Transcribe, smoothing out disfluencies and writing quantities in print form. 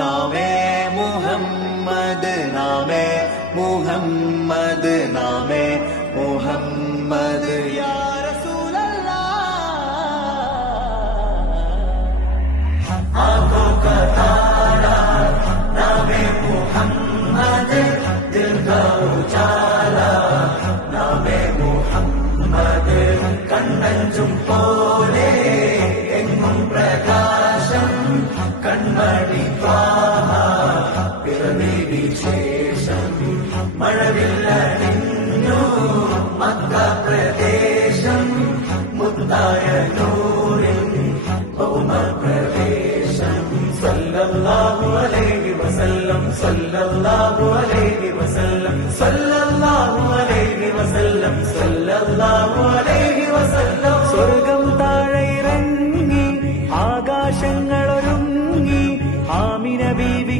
നാമേ മുഹമ്മദ് നാമേ മുഹമ്മദ് നാമേ മുഹമ്മദ് യാ आंखों का तारा नामे मुहम्मद दिल का उजाला नामे मुहम्मद कण्णंजुम पोले एंगुम प्रकाशम कण्मणि त्वाहा पिरवि विशेषम मळविल्लनिन्नु मक्क प्रदेशम मुत्ताय नूरिन भौम सल्लल्लाहु अलैहि वसल्लम सल्लल्लाहु अलैहि वसल्लम सल्लल्लाहु अलैहि वसल्लम सल्लल्लाहु अलैहि वसल्लम സ്വർഗം താഴെ ഇറങ്ങി ആകാശങ്ങൾ ഒരുങ്ങി ആമിന ബീവി